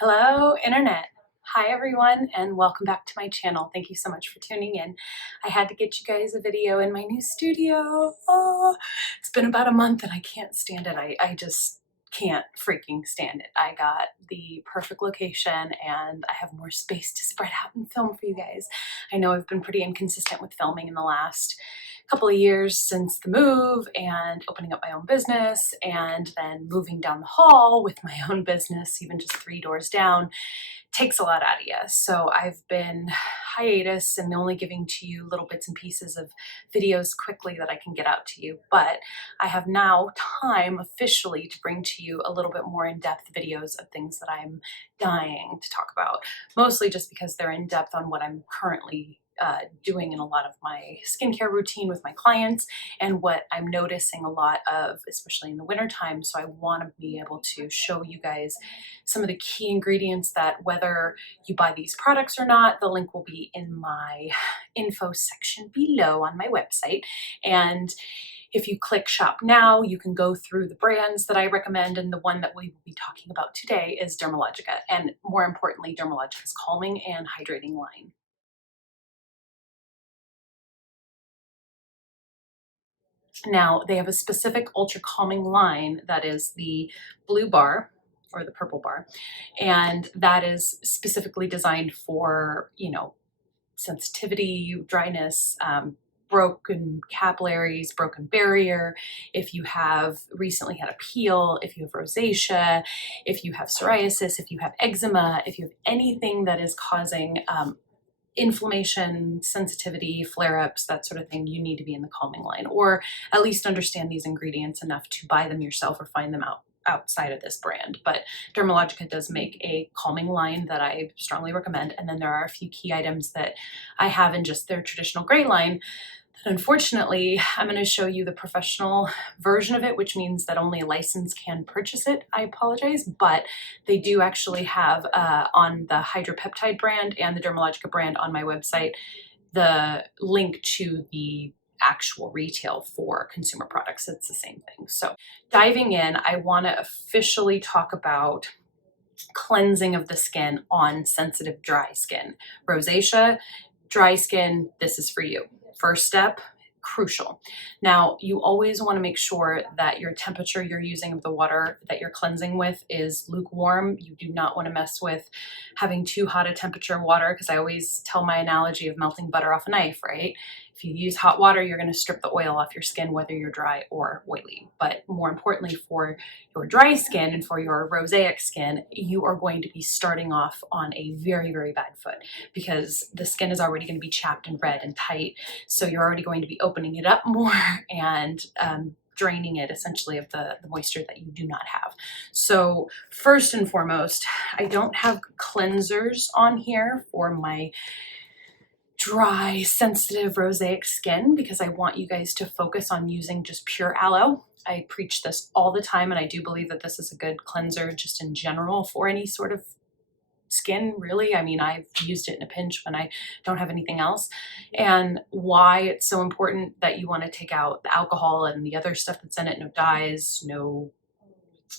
Hello, Internet. Hi, everyone, and welcome back to my channel. Thank you so much for tuning in. I had to get you guys a video in my new studio. Oh, it's been about a month and I can't stand it. I just can't freaking stand it. I got the perfect location and I have more space to spread out and film for you guys. I know I've been pretty inconsistent with filming in the last couple of years since the move and opening up my own business and then moving down the hall with my own business, even just 3 doors down, takes a lot out of you. So I've been hiatus and only giving to you little bits and pieces of videos quickly that I can get out to you. But I have now time officially to bring to you a little bit more in-depth videos of things that I'm dying to talk about, mostly just because they're in depth on what I'm currently doing in a lot of my skincare routine with my clients and what I'm noticing a lot of, especially in the winter time. So I want to be able to show you guys some of the key ingredients that, whether you buy these products or not, the link will be in my info section below on my website. And if you click shop now, you can go through the brands that I recommend, and the one that we will be talking about today is Dermalogica, and more importantly, Dermalogica's calming and hydrating line. Now, they have a specific ultra calming line that is the blue bar or the purple bar, and that is specifically designed for, sensitivity, dryness, broken capillaries, broken barrier, if you have recently had a peel, if you have rosacea, if you have psoriasis, if you have eczema, if you have anything that is causing inflammation, sensitivity, flare-ups, that sort of thing, you need to be in the calming line, or at least understand these ingredients enough to buy them yourself or find them outside of this brand. But Dermalogica does make a calming line that I strongly recommend. And then there are a few key items that I have in just their traditional gray line that, unfortunately, I'm going to show you the professional version of it, which means that only a licensed can purchase it. I apologize, but they do actually have on the Hydropeptide brand and the Dermalogica brand on my website the link to the actual retail for consumer products. It's the same thing. So diving in, I want to officially talk about cleansing of the skin on sensitive dry skin. Rosacea, dry skin, this is for you. First step, crucial. Now, you always want to make sure that your temperature you're using of the water that you're cleansing with is lukewarm. You do not want to mess with having too hot a temperature water, because I always tell my analogy of melting butter off a knife, right? If you use hot water, you're going to strip the oil off your skin, whether you're dry or oily. But more importantly, for your dry skin and for your rosaic skin, you are going to be starting off on a very, very bad foot, because the skin is already going to be chapped and red and tight. So you're already going to be opening it up more and draining it essentially of the moisture that you do not have. So first and foremost, I don't have cleansers on here for my dry, sensitive, rosaic skin, because I want you guys to focus on using just pure aloe. I preach this all the time, and I do believe that this is a good cleanser just in general for any sort of skin, really. I mean, I've used it in a pinch when I don't have anything else. And why it's so important that you want to take out the alcohol and the other stuff that's in it, no dyes, no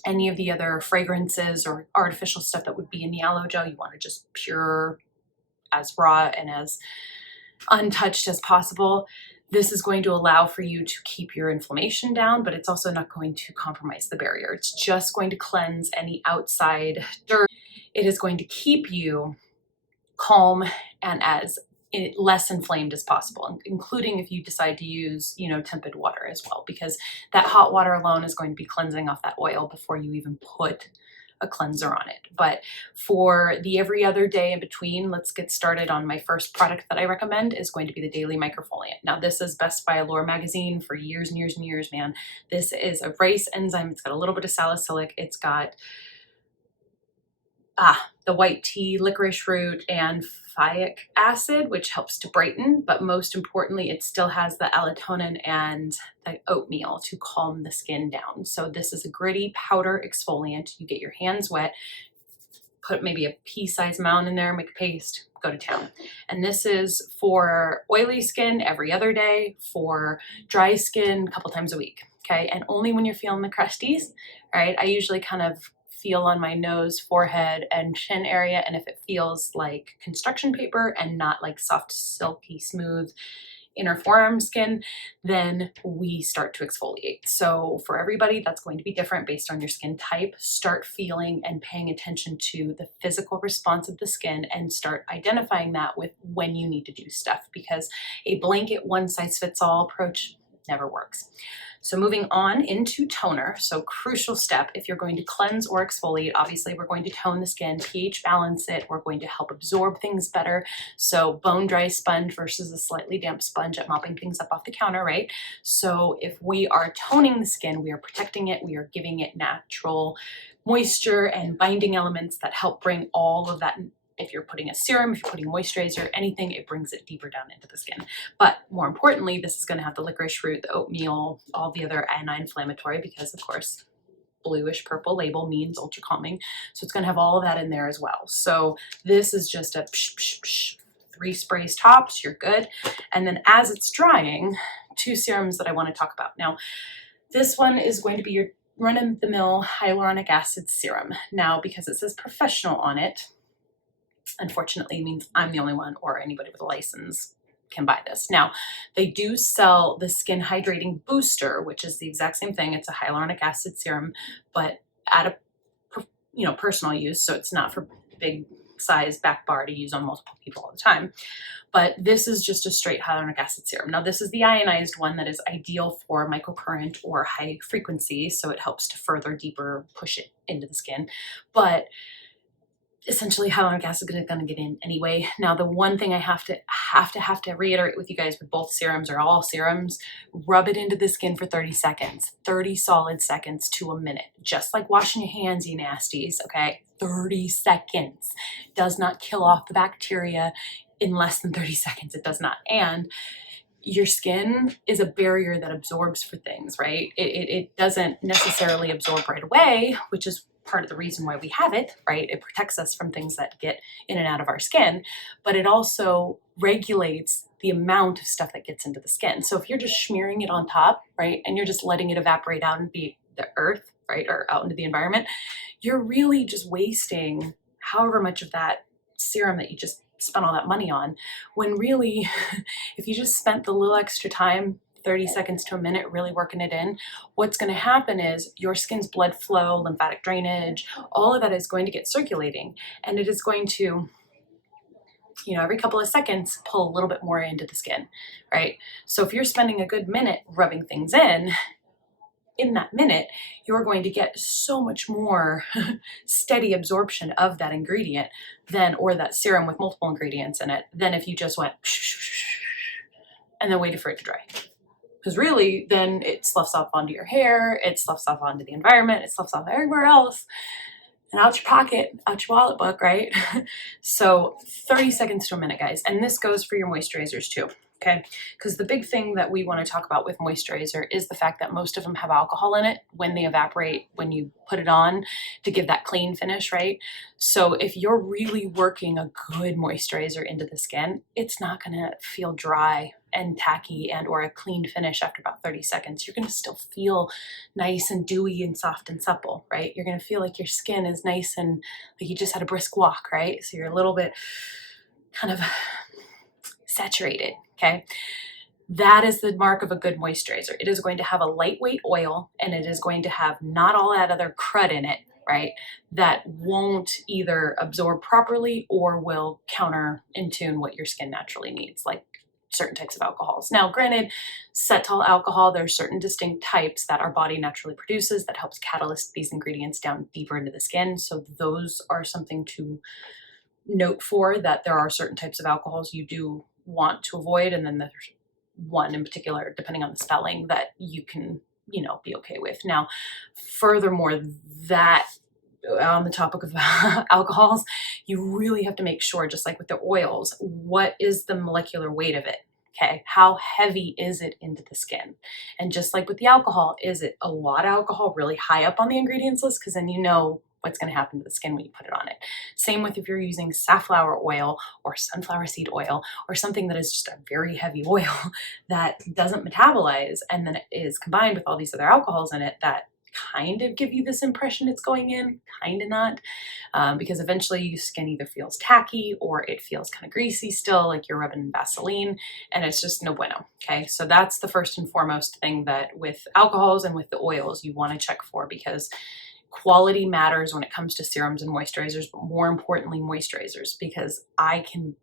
any of the other fragrances or artificial stuff that would be in the aloe gel. You want to just pure, as raw and as untouched as possible. This is going to allow for you to keep your inflammation down, but it's also not going to compromise the barrier. It's just going to cleanse any outside dirt. It is going to keep you calm and as less inflamed as possible, including if you decide to use, tepid water as well, because that hot water alone is going to be cleansing off that oil before you even put a cleanser on it. But for the every other day in between, let's get started on my first product that I recommend is going to be the Daily Microfoliant. Now, this is best by Allure magazine for years and years and years, man. This is a rice enzyme. It's got a little bit of salicylic. It's got the white tea, licorice root, and phytic acid, which helps to brighten, but most importantly, it still has the allantoin and the oatmeal to calm the skin down. So this is a gritty powder exfoliant. You get your hands wet, put maybe a pea-sized amount in there, make a paste, go to town. And this is for oily skin every other day, for dry skin a couple times a week, okay? And only when you're feeling the crusties, right? I usually kind of feel on my nose, forehead, and chin area, and if it feels like construction paper and not like soft, silky, smooth inner forearm skin, then we start to exfoliate. So for everybody, that's going to be different based on your skin type. Start feeling and paying attention to the physical response of the skin and start identifying that with when you need to do stuff, because a blanket one size fits all approach never works. So moving on into toner. So crucial step, if you're going to cleanse or exfoliate, obviously we're going to tone the skin, pH balance it. We're going to help absorb things better. So bone dry sponge versus a slightly damp sponge at mopping things up off the counter, right? So if we are toning the skin, we are protecting it. We are giving it natural moisture and binding elements that help bring all of that. If you're putting a serum, if you're putting moisturizer, anything, it brings it deeper down into the skin. But more importantly, this is going to have the licorice root, the oatmeal, all the other anti-inflammatory, because of course, bluish purple label means ultra calming. So it's going to have all of that in there as well. So this is just a psh, psh, psh, 3 sprays tops, you're good. And then as it's drying, 2 serums that I want to talk about. Now, this one is going to be your run-of-the-mill hyaluronic acid serum. Now, because it says professional on it, unfortunately means I'm the only one, or anybody with a license can buy this. Now, they do sell the skin hydrating booster, which is the exact same thing. It's a hyaluronic acid serum, but at a personal use, so it's not for big size back bar to use on multiple people all the time. But this is just a straight hyaluronic acid serum. Now, this is the ionized one that is ideal for microcurrent or high frequency, so it helps to further deeper push it into the skin. But essentially hyaluronic acid is going to get in anyway. Now, the one thing I have to reiterate with you guys with both serums or all serums, rub it into the skin for 30 seconds, 30 solid seconds to a minute, just like washing your hands, you nasties, okay? 30 seconds does not kill off the bacteria in less than 30 seconds. It does not. And your skin is a barrier that absorbs for things, right? It doesn't necessarily absorb right away, which is part of the reason why we have it, right? It protects us from things that get in and out of our skin, but it also regulates the amount of stuff that gets into the skin. So if you're just smearing it on top, right, and you're just letting it evaporate out and be the earth, right, or out into the environment, you're really just wasting however much of that serum that you just spent all that money on, when really, if you just spent the little extra time, 30 seconds to a minute, really working it in, what's going to happen is your skin's blood flow, lymphatic drainage, all of that is going to get circulating, and it is going to, every couple of seconds, pull a little bit more into the skin, right? So if you're spending a good minute rubbing things in that minute, you're going to get so much more steady absorption of that ingredient or that serum with multiple ingredients in it, than if you just went and then waited for it to dry. Because really, then it sloughs off onto your hair, it sloughs off onto the environment, it sloughs off everywhere else, and out your pocket, out your wallet book, right? So 30 seconds to a minute, guys. And this goes for your moisturizers too, okay? Because the big thing that we want to talk about with moisturizer is the fact that most of them have alcohol in it when they evaporate, when you put it on to give that clean finish, right? So if you're really working a good moisturizer into the skin, it's not going to feel dry and tacky and or a clean finish after about 30 seconds. You're going to still feel nice and dewy and soft and supple, right? You're going to feel like your skin is nice and like you just had a brisk walk, right? So you're a little bit kind of saturated, okay? That is the mark of a good moisturizer. It is going to have a lightweight oil, and it is going to have not all that other crud in it, right? That won't either absorb properly or will counter in tune what your skin naturally needs, like certain types of alcohols. Now, granted, cetyl alcohol, there are certain distinct types that our body naturally produces that helps catalyst these ingredients down deeper into the skin. So those are something to note for, that there are certain types of alcohols you do want to avoid. And then there's one in particular, depending on the spelling, that you can, be okay with. Now, furthermore, that on the topic of alcohols, you really have to make sure, just like with the oils, what is the molecular weight of it? Okay, how heavy is it into the skin? And just like with the alcohol, is it a lot of alcohol really high up on the ingredients list? Because then you know what's going to happen to the skin when you put it on it. Same with if you're using safflower oil or sunflower seed oil or something that is just a very heavy oil that doesn't metabolize and then it is combined with all these other alcohols in it that kind of give you this impression it's going in, kind of not, because eventually your skin either feels tacky or it feels kind of greasy still, like you're rubbing Vaseline, and it's just no bueno. Okay, so that's the first and foremost thing that with alcohols and with the oils you want to check for, because quality matters when it comes to serums and moisturizers, but more importantly moisturizers, because I can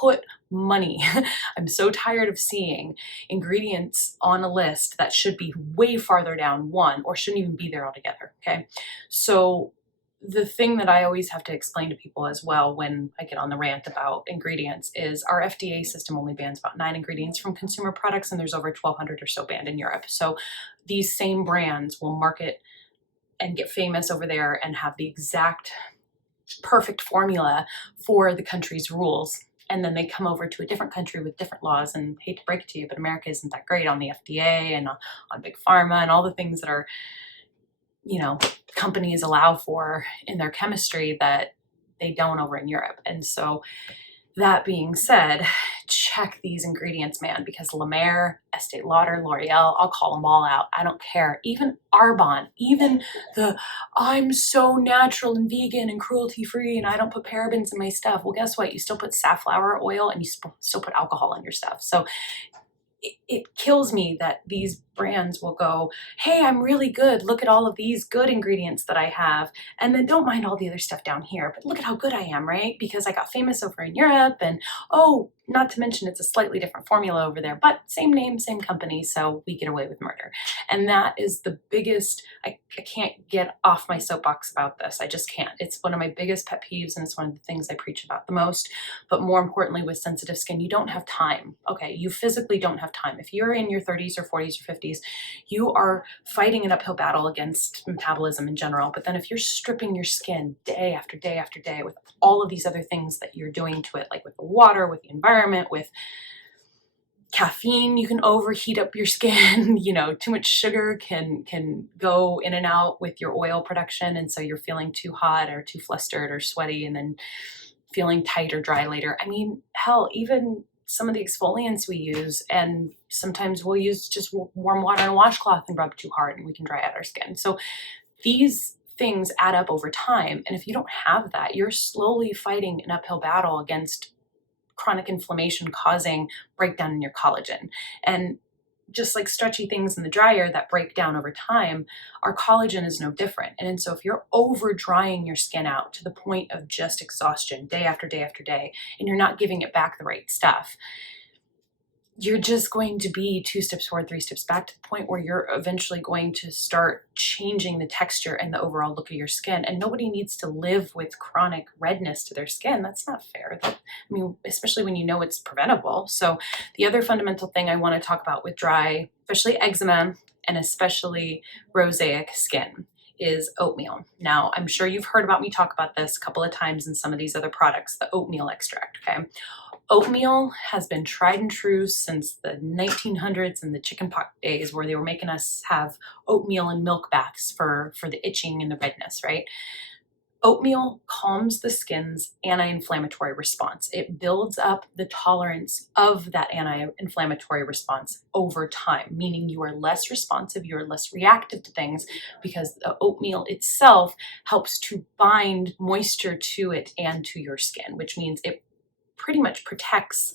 put money. I'm so tired of seeing ingredients on a list that should be way farther down one, or shouldn't even be there altogether. Okay, so the thing that I always have to explain to people as well when I get on the rant about ingredients is our FDA system only bans about 9 ingredients from consumer products, and there's over 1,200 or so banned in Europe. So these same brands will market and get famous over there and have the exact perfect formula for the country's rules. And then they come over to a different country with different laws, and hate to break it to you, but America isn't that great on the FDA and on big pharma and all the things that are, you know, companies allow for in their chemistry that they don't over in Europe. And so that being said, check these ingredients, man, because La Mer, Estee Lauder, L'Oreal, I'll call them all out. I don't care. Even Arbonne, even the I'm so natural and vegan and cruelty free and I don't put parabens in my stuff. Well, guess what? You still put safflower oil and you still put alcohol in your stuff. So it kills me that these brands will go, hey, I'm really good. Look at all of these good ingredients that I have. And then don't mind all the other stuff down here, but look at how good I am, right? Because I got famous over in Europe, and oh, not to mention it's a slightly different formula over there, but same name, same company, so we get away with murder. And that is the biggest, I can't get off my soapbox about this. I just can't. It's one of my biggest pet peeves, and it's one of the things I preach about the most. But more importantly, with sensitive skin, you don't have time. Okay, you physically don't have time. If you're in your 30s or 40s or 50s, you are fighting an uphill battle against metabolism in general. But then if you're stripping your skin day after day after day with all of these other things that you're doing to it, like with the water, with the environment, with caffeine, you can overheat up your skin. You know, too much sugar can go in and out with your oil production, and so you're feeling too hot or too flustered or sweaty, and then feeling tight or dry later. I mean, hell, even some of the exfoliants we use, and sometimes we'll use just warm water and a washcloth and rub too hard and we can dry out our skin. So these things add up over time, and if you don't have that, you're slowly fighting an uphill battle against chronic inflammation causing breakdown in your collagen. And just like stretchy things in the dryer that break down over time, our collagen is no different. And so if you're over drying your skin out to the point of just exhaustion day after day after day, and you're not giving it back the right stuff, you're just going to be 2 steps forward, 3 steps back, to the point where you're eventually going to start changing the texture and the overall look of your skin. And nobody needs to live with chronic redness to their skin. That's not fair. I mean, especially when you know it's preventable. So the other fundamental thing I want to talk about with dry, especially eczema and especially rosaic skin, is oatmeal. Now, I'm sure you've heard about me talk about this a couple of times in some of these other products, the oatmeal extract, okay? Oatmeal has been tried and true since the 1900s and the chicken pox days, where they were making us have oatmeal and milk baths for the itching and the redness, right? Oatmeal calms the skin's anti-inflammatory response. It builds up the tolerance of that anti-inflammatory response over time, meaning you are less responsive, you are less reactive to things, because the oatmeal itself helps to bind moisture to it and to your skin, which means it pretty much protects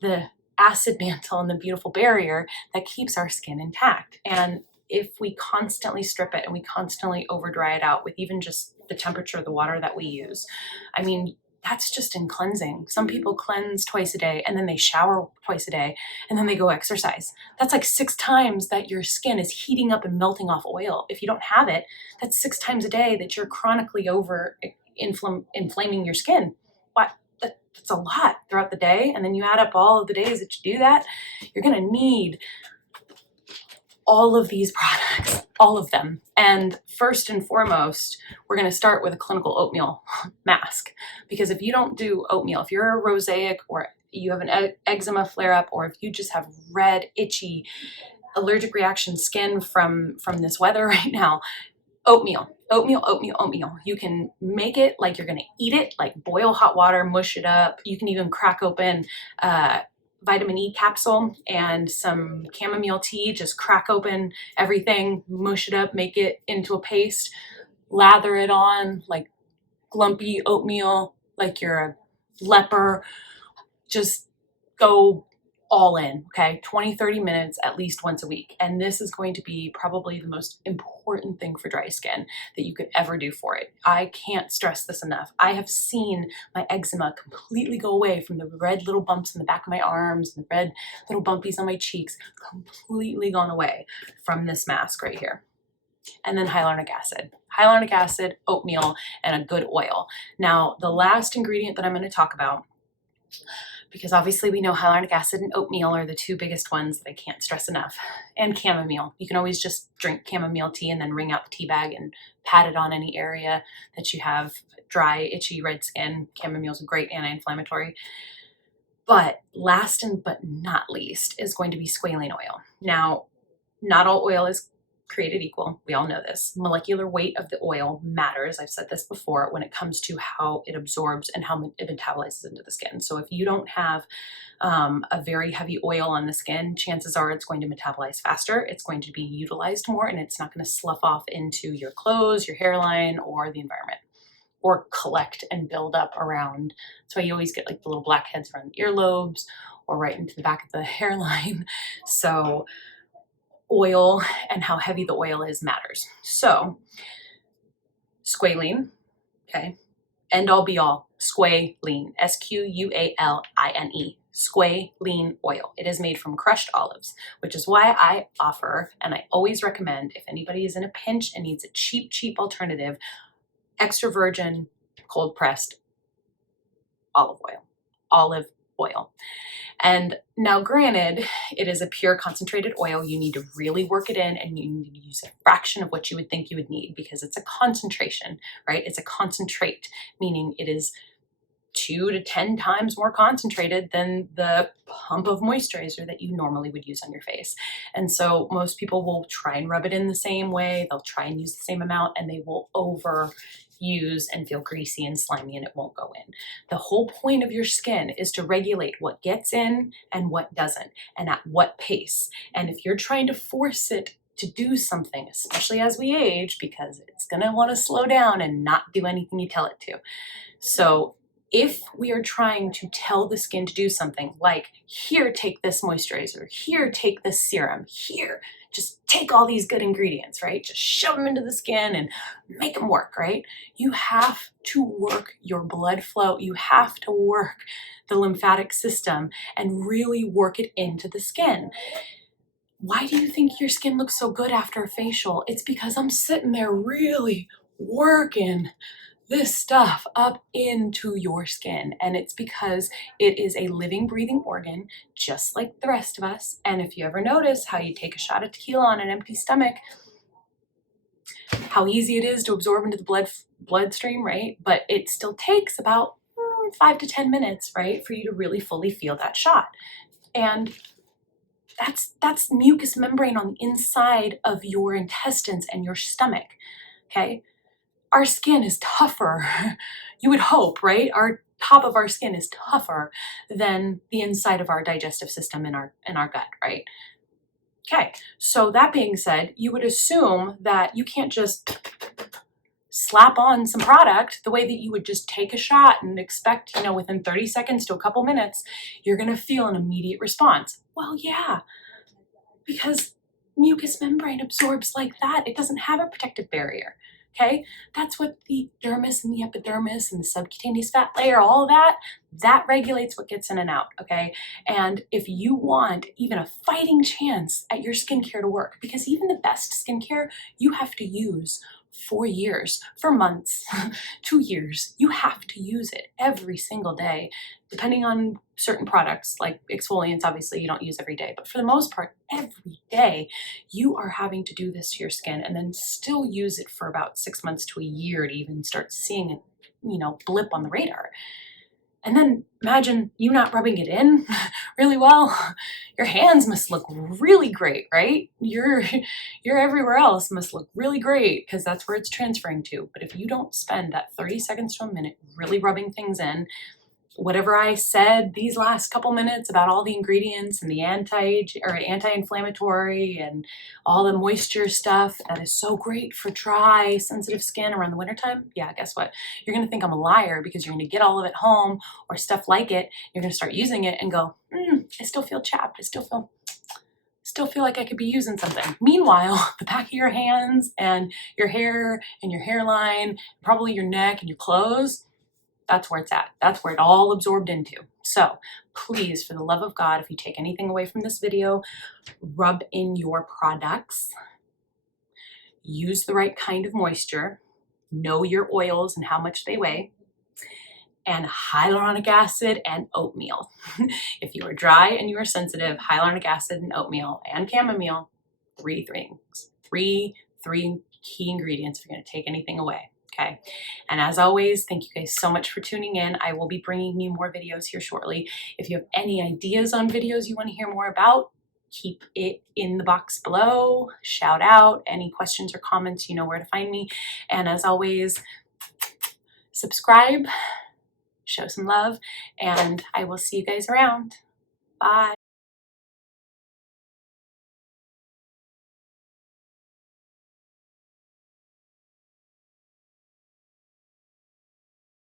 the acid mantle and the beautiful barrier that keeps our skin intact. And if we constantly strip it and we constantly over dry it out with even just the temperature of the water that we use, I mean, that's just in cleansing. Some people cleanse twice a day and then they shower twice a day and then they go exercise. That's like 6 times that your skin is heating up and melting off oil. If you don't have it, that's 6 times a day that you're chronically over inflaming your skin. What? That's a lot throughout the day. And then you add up all of the days that you do that, you're going to need all of these products, all of them. And first and foremost, we're going to start with a clinical oatmeal mask, because if you don't do oatmeal, if you're a rosaic or you have an eczema flare up, or if you just have red, itchy, allergic reaction skin from this weather right now, oatmeal. You can make it like you're going to eat it, like boil hot water, mush it up. You can even crack open vitamin E capsule and some chamomile tea. Just crack open everything, mush it up, make it into a paste, lather it on like glumpy oatmeal, like you're a leper. Just go all in, okay? 20, 30 minutes at least once a week. And this is going to be probably the most important thing for dry skin that you could ever do for it. I can't stress this enough. I have seen my eczema completely go away from the red little bumps in the back of my arms and the red little bumpies on my cheeks, completely gone away from this mask right here. And then hyaluronic acid, oatmeal, and a good oil. Now, the last ingredient that I'm going to talk about, because obviously we know hyaluronic acid and oatmeal are the two biggest ones that I can't stress enough, and chamomile. You can always just drink chamomile tea and then wring out the tea bag and pat it on any area that you have dry, itchy, red skin. Chamomile is a great anti-inflammatory. But last but not least is going to be squalene oil. Now, not all oil is created equal. We all know this. Molecular weight of the oil matters. I've said this before when it comes to how it absorbs and how it metabolizes into the skin. So if you don't have a very heavy oil on the skin, chances are it's going to metabolize faster. It's going to be utilized more, and it's not going to slough off into your clothes, your hairline, or the environment, or collect and build up around. That's why you always get like the little blackheads around the earlobes or right into the back of the hairline. So oil and how heavy the oil is matters. So squalene, okay, end all be all, squalene, S-Q-U-A-L-I-N-E, squalene oil. It is made from crushed olives, which is why I offer, and I always recommend, if anybody is in a pinch and needs a cheap alternative, extra virgin cold pressed olive oil. And now granted, it is a pure concentrated oil. You need to really work it in, and you need to use a fraction of what you would think you would need because it's a concentration, right? It's a concentrate, meaning it is 2 to 10 times more concentrated than the pump of moisturizer that you normally would use on your face. And so most people will try and rub it in the same way. They'll try and use the same amount, and they will overuse and feel greasy and slimy, and it won't go in. The whole point of your skin is to regulate what gets in and what doesn't, and at what pace. And if you're trying to force it to do something, especially as we age, because it's going to want to slow down and not do anything you tell it to. So if we are trying to tell the skin to do something like, here, take this moisturizer, here, take this serum, here, just take all these good ingredients, right? Just shove them into the skin and make them work, right? You have to work your blood flow. You have to work the lymphatic system and really work it into the skin. Why do you think your skin looks so good after a facial? It's because I'm sitting there really working this stuff up into your skin. And it's because it is a living, breathing organ, just like the rest of us. And if you ever notice how you take a shot of tequila on an empty stomach, how easy it is to absorb into the bloodstream, right? But it still takes about 5 to 10 minutes, right, for you to really fully feel that shot. And that's mucous membrane on the inside of your intestines and your stomach, okay? Our skin is tougher, you would hope, right? Our top of our skin is tougher than the inside of our digestive system in our gut, right? Okay, so that being said, you would assume that you can't just slap on some product the way that you would just take a shot and expect, within 30 seconds to a couple minutes, you're gonna feel an immediate response. Well, yeah, because mucous membrane absorbs like that. It doesn't have a protective barrier. Okay, that's what the dermis and the epidermis and the subcutaneous fat layer, all that regulates what gets in and out, okay? And if you want even a fighting chance at your skincare to work, because even the best skincare you have to use for years, for months, 2 years, you have to use it every single day, depending on certain products like exfoliants. Obviously you don't use every day, but for the most part, every day you are having to do this to your skin and then still use it for about 6 months to a year to even start seeing it, blip on the radar. And then imagine you not rubbing it in really well. Your hands must look really great, right? Your everywhere else must look really great because that's where it's transferring to. But if you don't spend that 30 seconds to a minute really rubbing things in, whatever I said these last couple minutes about all the ingredients and the anti-inflammatory and all the moisture stuff that is so great for dry, sensitive skin around the wintertime, yeah, guess what? You're gonna think I'm a liar because you're gonna get all of it home or stuff like it. You're gonna start using it and go, I still feel chapped. I still feel like I could be using something. Meanwhile, the back of your hands and your hair and your hairline, probably your neck and your clothes, that's where it's at. That's where it all absorbed into. So please, for the love of God, if you take anything away from this video, rub in your products, use the right kind of moisture, know your oils and how much they weigh, and hyaluronic acid and oatmeal. If you are dry and you are sensitive, hyaluronic acid and oatmeal and chamomile, three key ingredients if you're going to take anything away. Okay. And as always, thank you guys so much for tuning in. I will be bringing you more videos here shortly. If you have any ideas on videos you want to hear more about, keep it in the box below. Shout out any questions or comments, you know where to find me. And as always, subscribe, show some love, and I will see you guys around. Bye.